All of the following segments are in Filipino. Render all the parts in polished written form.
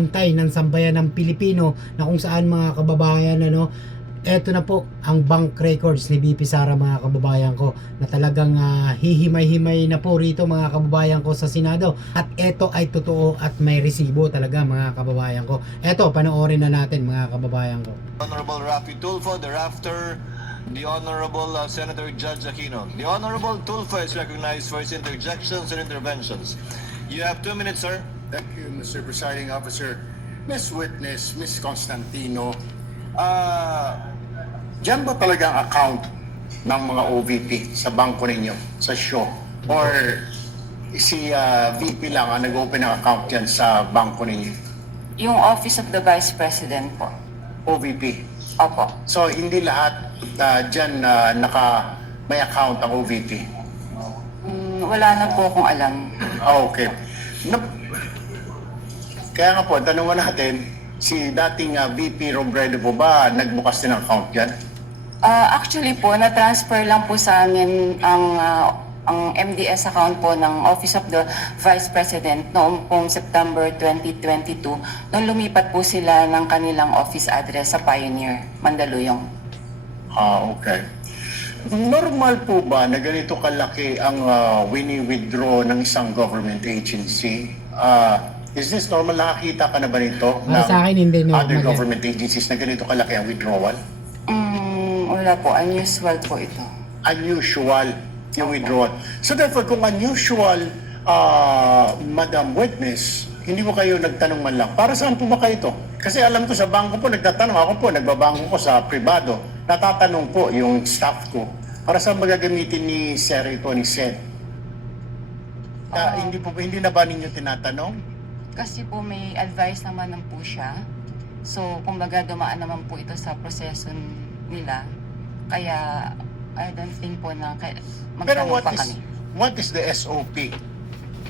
bantay ng sambayan ng Pilipino, na kung saan mga kababayan, eto na po ang bank records ni BP Sara, mga kababayan ko, na talagang hihimay-himay na po rito, mga kababayan ko, sa Senado. At eto ay totoo at may resibo talaga, mga kababayan ko. Eto, panoorin na natin, mga kababayan ko. Honorable Rafi Tulfo, thereafter the Honorable Senator Judge Aquino. The Honorable Tulfo is recognized for his interjections and interventions. You have 2 minutes, sir. Thank you, Mr. Presiding Officer. Miss Witness, Miss Constantino, dyan ba talaga ang account ng mga OVP sa bangko ninyo, sa show? Or si VP lang ang nag-open ng account dyan sa bangko ninyo? Yung Office of the Vice President po. OVP. Opo. So, hindi lahat dyan may account ang OVP? Wala na po akong alam. Okay. Kaya nga po, tanong natin, si dating VP Robredo po ba nagbukas din ng account dyan? Actually po, na-transfer lang po sa amin ang MDS account po ng Office of the Vice President noong pong September 2022 nung lumipat po sila ng kanilang office address sa Pioneer, Mandaluyong. Okay. Normal po ba na ganito kalaki ang wini-withdraw ng isang government agency? Is this normal? Nakakita ka na ba nito? Para sa akin, hindi normal other yan. government agencies na ganito kalaki ang withdrawal? Wala po, unusual po ito. Unusual yung withdrawal. So therefore, kung unusual, Madam Witness, hindi mo kayo nagtanong man lang, para saan po ba kayo ito? Kasi alam ko sa bangko po, nagtatanong ako po, nagbabangko ko sa privado, natatanong po yung staff ko, para saan magagamitin ni Sir ito, ni Sen? Hindi na ba ninyo tinatanong? Kasi po may advice naman po siya. So, kumbaga dumaan naman po ito sa proseso nila. Kaya, I don't think po na Pero magtanong pa kami. what is the SOP?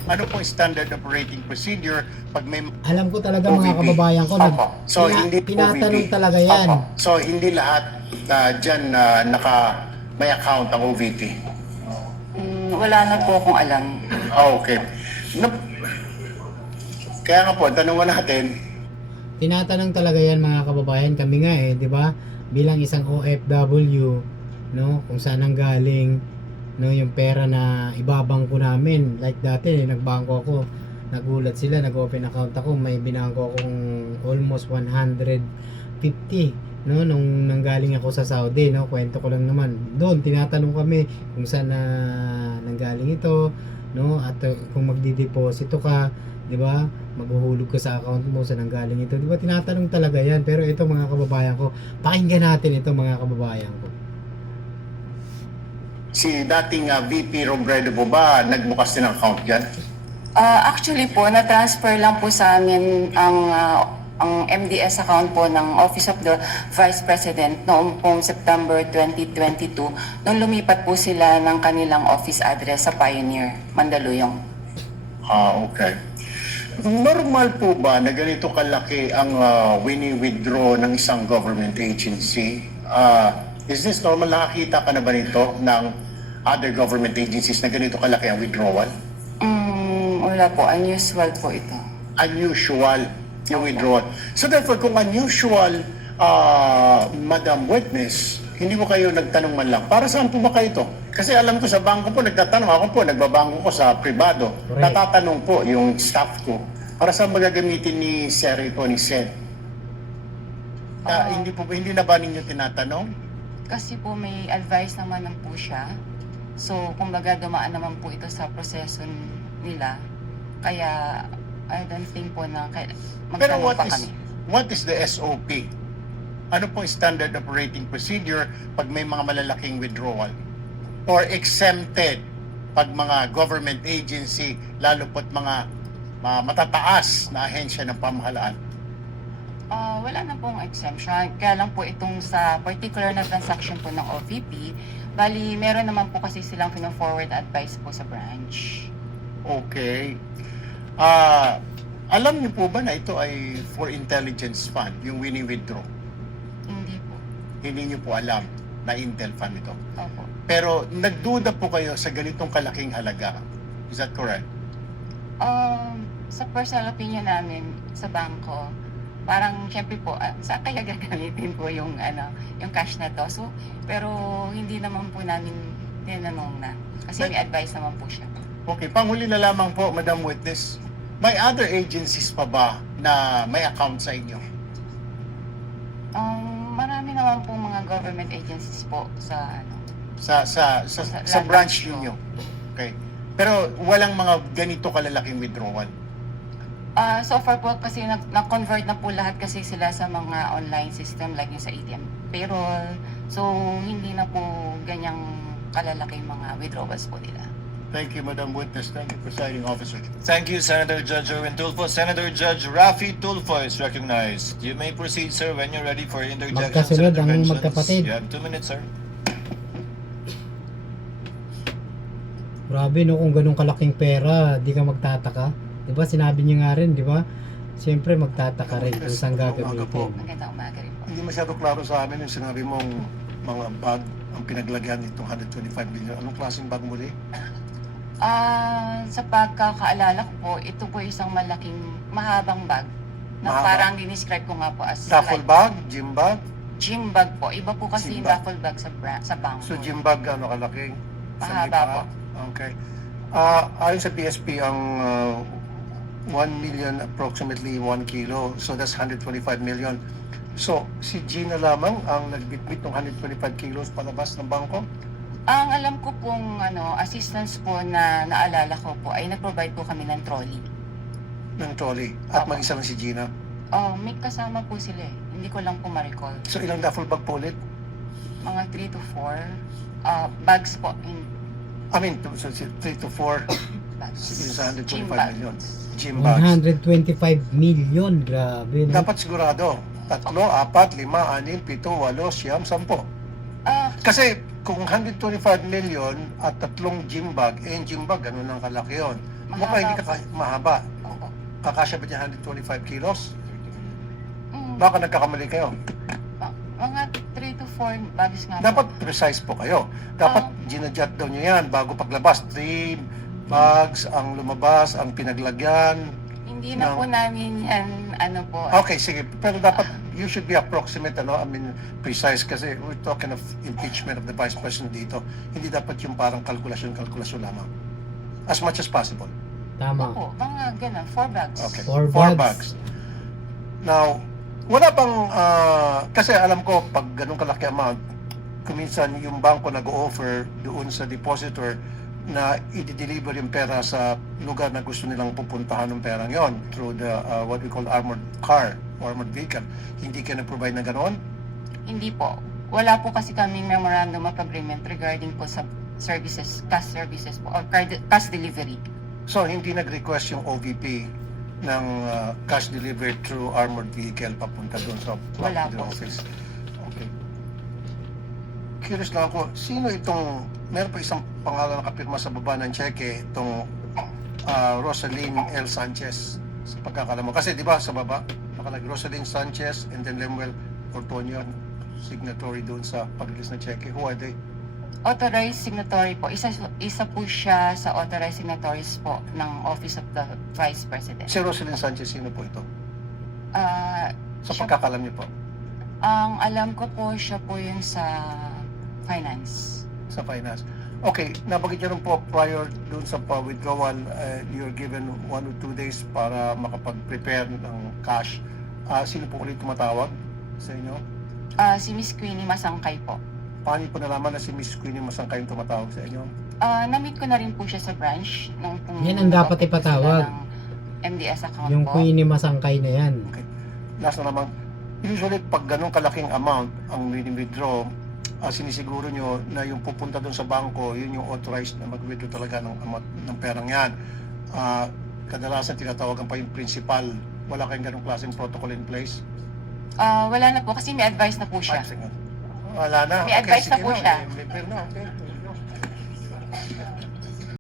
Ano po yung standard operating procedure pag may Alam ko talaga, mga OVP? kababayan ko, Opo. So, hindi tinatanong OVP. talaga yan. Opo. So, hindi lahat dyan may account ang OVP? Wala na po akong alam. Okay. Kaya nga po, tanong natin, Tinatanong talaga yan, mga kababayan. Kami nga di ba? Bilang isang OFW, kung saan ang galing, yung pera na ibabangko namin. Like dati, nagbangko ako, nagulat sila, nag-open account ako, may binangko akong almost 150, nung nanggaling ako sa Saudi, kwento ko lang naman. Doon, tinatanong kami kung saan na nanggaling ito, at kung magdideposito ka, di ba? Maghuhulog ka sa account mo sa nanggaling ito. Di ba? Tinatanong talaga yan. Pero ito, mga kababayan ko, pakinggan natin ito, mga kababayan ko. si dating VP Robredo po ba nagbukas din ng account dyan? Actually po, na-transfer lang po sa amin ang MDS account po ng Office of the Vice President noong pong September 2022 nung lumipat po sila ng kanilang office address sa Pioneer, Mandaluyong. Okay. Normal po ba na ganito kalaki ang wini-withdraw ng isang government agency? Is this normal? Nakakita ka na ba nito ng other government agencies na ganito kalaki ang withdrawal? Wala po, unusual po ito. Unusual yung withdrawal. So therefore, kung unusual, Madam Witness, hindi mo kayo nagtanong man lang, para saan po ba kayo ito? Kasi alam ko sa bangko po, nagtatanong ako po, nagbabangko ko sa privado. Correct. Natatanong po yung staff ko, para saan magagamitin ni Sir ito, ni Sen? Hindi na ba ninyo tinatanong? Kasi po may advice naman po siya. So, kumbaga dumaan naman po ito sa proseso nila. Kaya, I don't think po na Pero magtanong pa kami. what is the SOP? Ano pong standard operating procedure pag may mga malalaking withdrawal? Or exempted pag mga government agency, lalo po't mga matataas na ahensya ng pamahalaan? Wala na pong exemption. Kaya lang po itong sa particular na transaction po ng OVP, bali meron naman po kasi silang forward advice po sa branch. Okay. Alam niyo po ba na ito ay for intelligence fund, yung wini-withdraw? Hindi po. Hindi niyo po alam na Intel fund ito. Opo. Pero nagduda po kayo sa ganitong kalaking halaga. Is that correct? sa personal opinion namin sa bangko, parang syempre po, saan kaya gagamitin po yung yung cash na to? So, pero hindi naman po namin tinanong na. Kasi may advice naman po siya. Okay, panghuli na lamang po, Madam Witness. May other agencies pa ba na may account sa inyo? Marami naman po mga government agencies po sa Sa branch ninyo? Okay. Pero walang mga ganito kalalaking withdrawal? So far po kasi na-convert na po lahat kasi sila sa mga online system like yung sa ATM payroll. So hindi na po ganyang kalalaking mga withdrawals po nila. Thank you, Madam Witness. Thank you, Presiding Officer. Thank you, Senator Judge Erwin Tulfo. Senator Judge Rafi Tulfo is recognized. You may proceed, sir, when you're ready for interjections Magkasunod and ang interventions. magkapatid. You have 2 minutes, sir. Grabe no, kung ganun kalaking pera, di ka magtataka. Di ba sinabi niyo nga rin, di ba? Siyempre magtataka rin kung saan gagamitin. Magandang umaga rin po. Hindi masyado klaro sa amin yung sinabi mong mga bag ang pinaglagyan itong 125 million. Anong klaseng bag muli? Sa pagkakaalala ko po, ito po isang malaking mahabang bag na Mahaba? parang dinescribe ko nga po as Duffel like bag? Gym bag? gym bag po. Iba po kasi Gym yung bag. duffel bag sa bangko. So gym bag gaano kalaki? Mahaba po. Okay. Ayon sa PSP, ang 1 million approximately 1 kilo. So that's 125 million. So si Gina lamang ang nagbitbit ng 125 kilos palabas ng bangko? Ang alam ko pong assistance po na naalala ko po ay nag-provide po kami ng trolley. Ng trolley. At Opo. mag-isa lang si Gina. May kasama po sila eh. Hindi ko lang po ma-recall. So ilang duffel bag po ulit? Mga 3 to 4 bags po. I mean, 3 to 4 Bags. yun sa 125 Gym bags. million. Gym bags. 125 million, grabe no? Dapat sigurado. 3, 4, 5, 6, 7, 8, 9, 10. Kasi kung 125 million at 3 gym bag, yung gym bag, ganun lang kalaki yun. Mahaba Mukhang hindi po. mahaba. Oo. Kakasya ba niya 125 kilos? Mm, Baka nagkakamali kayo. mga 3 to 4 bags nga Dapat po. precise po kayo. Dapat ginadjot daw niyo yan bago paglabas. 3 bags ang lumabas, ang pinaglagyan. Hindi na No. po namin yan, po. Okay, sige. Pero dapat you should be approximate, precise kasi we're talking of impeachment of the Vice President dito. Hindi dapat yung parang kalkulasyon lamang. As much as possible. Tama. Opo, mga ganun, 4 bags. Okay. 4 4 bags. bags. Now, wala bang, kasi alam ko, pag ganun kalaki amount, kuminsan yung bangko nag-offer doon sa depositor na i-deliver yung pera sa lugar na gusto nilang pupuntahan ng perang yon through the what we call armored car, armored vehicle. Hindi ka nag-provide na ganoon? Hindi po. Wala po kasi kaming memorandum of agreement regarding po sa services, cash services po, or cash delivery. So, hindi nag-request yung OVP ng cash delivered through armored vehicle papunta doon sa Wala the po. office. Okay. Curious lang ako, sino itong, meron pa isang pangalan nakapirma sa baba ng cheque, itong Rosaline L. Sanchez, sa pagkakalam mo. Kasi di ba sa baba, nakalag Rosaline Sanchez and then Lemuel Ortonio, signatory doon sa pag-release ng cheque. Who are they? Authorized signatory po. Isa po siya sa authorized signatories po ng Office of the Vice President. Si Rosaline Sanchez, sino po ito? Sa Siya- pagkakalam niyo po, Ang alam ko po, siya po yung sa finance. sa finance. Okay, nabanggit niyo rin po prior doon sa withdrawal, you're given 1 or 2 days para makapag-prepare ng cash. Sino po ulit tumatawag sa inyo? Si Miss Queenie Masangkay po. Paano niyo po nalaman na si Miss Queenie Masangkay yung tumatawag sa inyo? Na-meet ko na rin po siya sa branch. Nung Yan ang dapat nag-open po sila ipatawag. ng MDS account Yung po. Queenie Masangkay na yan. Last na naman, usually pag ganun kalaking amount ang withdraw, sinisiguro nyo na yung pupunta doon sa bangko, yun yung authorized na mag-withdraw talaga ng amount ng perang yan. Kadalasan tinatawagan pa yung principal. Wala kayong ganung klaseng protocol in place? Wala na po kasi may advice na po siya. Wala na. May advice na sige po siya. May fair na, okay.